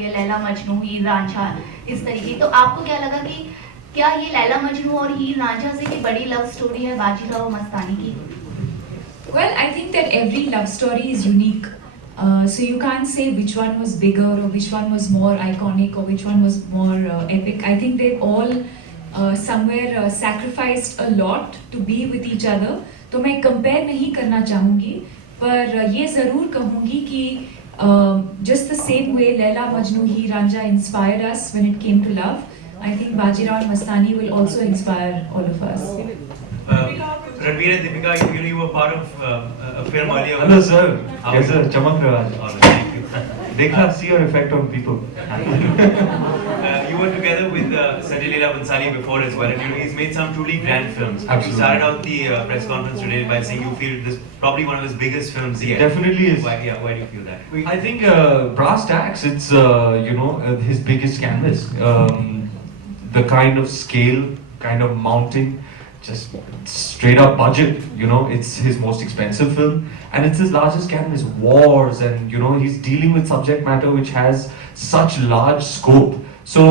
जाती है, लैला मजनू, हीर रांझा इस तरीके। तो आपको क्या लगा कि क्या ये लैला मजनू और हीर रांझा से भी बड़ी लव स्टोरी है बाजीराव मस्तानी की? Well, I think that every love story is unique. So you can't say which one was bigger or which one was more iconic or which one was more epic. I think they've all somewhere sacrificed a lot to be with each other. तो मैं compare नहीं करना चाहूँगी, पर ये ज़रूर कहूँगी कि just the same way Laila Majnu Hi Ranja inspired us when it came to love, I think Bajirao and Mastani will also inspire all of us. Ranveer and Deepika, you were part of a film earlier. Hello sir, कैसे चमक रहा है? Thank you. देखा, see your effect on people. You were together with Sanjay Leela Bhansali before as well, and he's made some truly grand films. Absolutely. You started out the press conference today by saying you feel this is probably one of his biggest films yet. Definitely is. Why do you feel that? I think Brass Tacks, it's his biggest canvas. The kind of scale, kind of mounting, just straight up budget, it's his most expensive film and it's his largest canvas, wars, and he's dealing with subject matter which has such large scope. So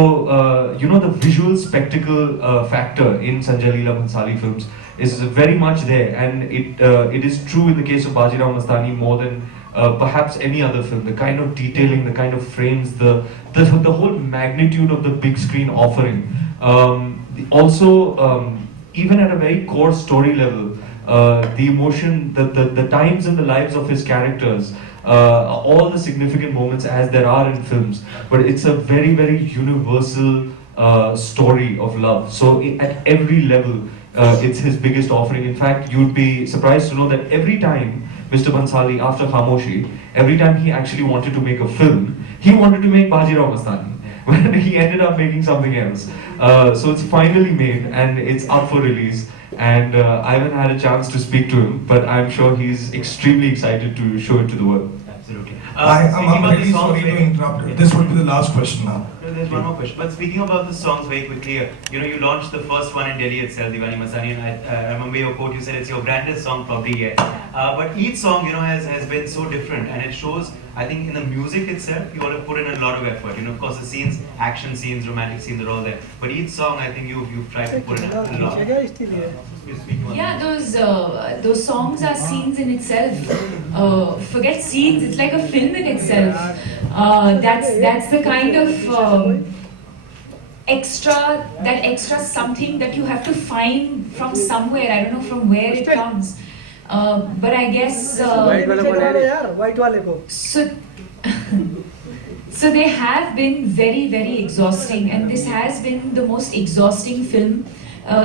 the visual spectacle factor in Sanjay Leela Bhansali films is very much there, and it is true in the case of Bajirao Mastani more than perhaps any other film. The kind of detailing, the kind of frames, the whole magnitude of the big screen offering. Even at a very core story level, the emotion, the times in the lives of his characters, all the significant moments as there are in films, but it's a very, very universal story of love. So at every level, it's his biggest offering. In fact, you'd be surprised to know that every time Mr. Bhansali, after Khamoshi, every time he actually wanted to make a film, he wanted to make Bajirao Mastani. When he ended up making something else. So it's finally made and it's up for release. And I haven't had a chance to speak to him, but I'm sure he's extremely excited to show it to the world. Absolutely. I'm really sorry to interrupt. This will be the last question now. No, there's one more question. But speaking about the songs very quickly, you launched the first one in Delhi itself, Diwani Mastani, and I remember your quote, you said it's your grandest song probably yet. But each song, has been so different, and it shows, I think, in the music itself, you all have put in a lot of effort. Of course, the scenes, action scenes, romantic scenes are all there. But each song, I think you've tried to put in a lot. Yeah, those songs are scenes in itself. Forget scenes; it's like a film in itself. That's the kind of extra something that you have to find from somewhere. I don't know from where it comes, but I guess. So they have been very, very exhausting, and this has been the most exhausting film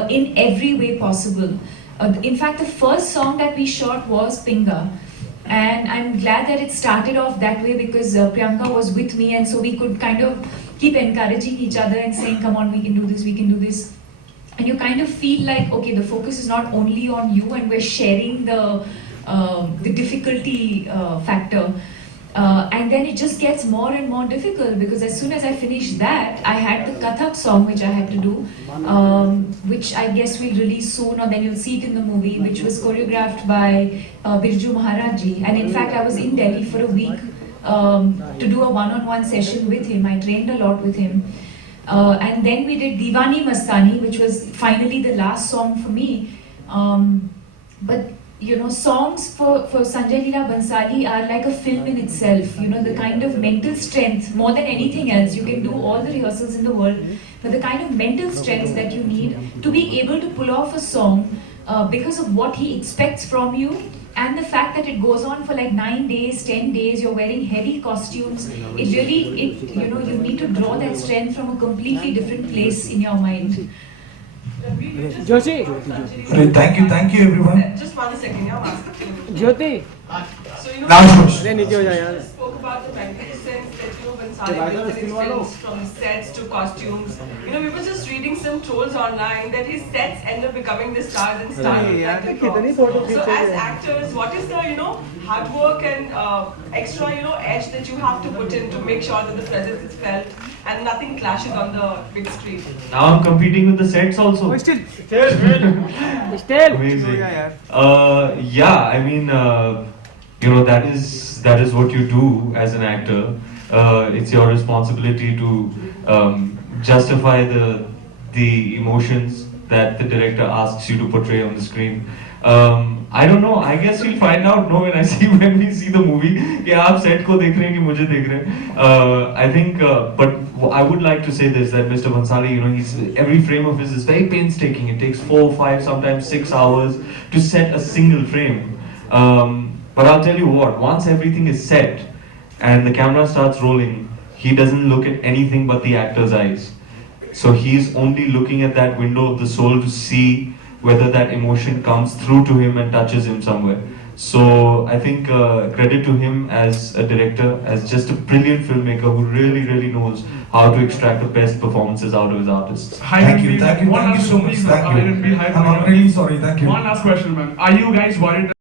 in every way possible. In fact, the first song that we shot was Pinga. And I'm glad that it started off that way because Priyanka was with me, and so we could kind of keep encouraging each other and saying, come on, we can do this, we can do this. And you kind of feel like, okay, the focus is not only on you and we're sharing the difficulty factor. And then it just gets more and more difficult because as soon as I finished that, I had the Kathak song which I had to do, which I guess we'll release soon, or then you'll see it in the movie, which was choreographed by Birju Maharaj ji. And in fact, I was in Delhi for a week to do a one-on-one session with him. I trained a lot with him. And then we did Diwani Mastani, which was finally the last song for me. But songs for Sanjay Leela Bhansali are like a film in itself. The kind of mental strength, more than anything else, you can do all the rehearsals in the world, but the kind of mental strength that you need to be able to pull off a song because of what he expects from you, and the fact that it goes on for like 9 days, 10 days, you're wearing heavy costumes. It really, you need to draw that strength from a completely different place in your mind. Joshi. Thank you everyone. Just 1 second, yeah, Master. Jyoti. So Last question. अरे नीचे हो जा यार. Spoke about the magnificence that Bhansali brings in his films, from sets to costumes. We were just reading some trolls online that his sets end up becoming the stars and stars. So as actors, what is the hard work and extra edge that you have to put in to make sure that the presence is felt and nothing clashes on the big screen? Now I'm competing with the sets also. Still. Amazing. Yeah, I mean, that is what you do as an actor. it's your responsibility to justify the emotions that the director asks you to portray on the screen. I don't know. I guess we'll find out. No, when we see the movie, कि आप set को देख रहे हैं कि मुझे देख रहे हैं. I think, but I would like to say this, that Mr. Bhansali, you know, every frame of his is very painstaking. It takes 4, 5, sometimes 6 hours to set a single frame. But I'll tell you what, once everything is set and the camera starts rolling, he doesn't look at anything but the actor's eyes. So he's only looking at that window of the soul to see whether that emotion comes through to him and touches him somewhere. So I think credit to him as a director, as just a brilliant filmmaker who really knows how to extract the best performances out of his artists. Thank you so much. Thank you. I'm really sorry. Thank you. One last question, ma'am. Are you guys worried